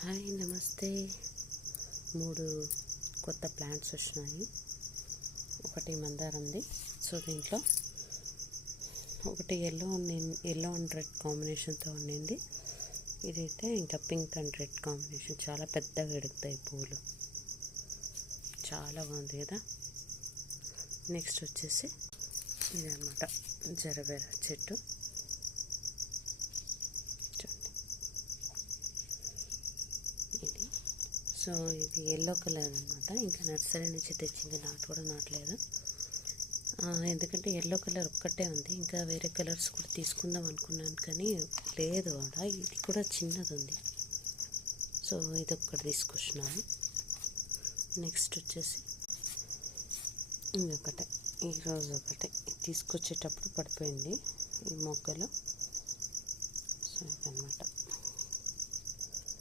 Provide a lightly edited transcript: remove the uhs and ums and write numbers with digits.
Hi నమస్తే. 3 కొత్త plants వచ్చినాయి. ఒకటి మందారంది. సో దీంట్లో ఒకటి ఎల్లో అండ్ రెడ్ కాంబినేషన్తో ఉండింది. ఇదైతే ఇంకా పింక్ అండ్ రెడ్ కాంబినేషన్. చాలా పెద్దగా ఎడుగుతాయి పూలు. చాలా బాగుంది కదా. నెక్స్ట్ వచ్చేసి ఇదన్నమాట జరబేరా చెట్టు. ఇది సో ఇది ఎల్లో కలర్ అనమాట. ఇంకా నర్సరీ నుంచి తెచ్చింది, నాటు కూడా నాటలేదు. ఎందుకంటే ఎల్లో కలర్ ఒక్కటే ఉంది. ఇంకా వేరే కలర్స్ కూడా తీసుకుందాం అనుకున్నాను కానీ లేదు ఆడ. ఇది కూడా చిన్నది ఉంది. సో ఇది ఒక్కటి తీసుకొచ్చినాను. నెక్స్ట్ వచ్చేసి ఇంకొకటి ఈరోజు ఒకటి తీసుకొచ్చేటప్పుడు పడిపోయింది ఈ మొగ్గలో. సో ఇదన్నమాట.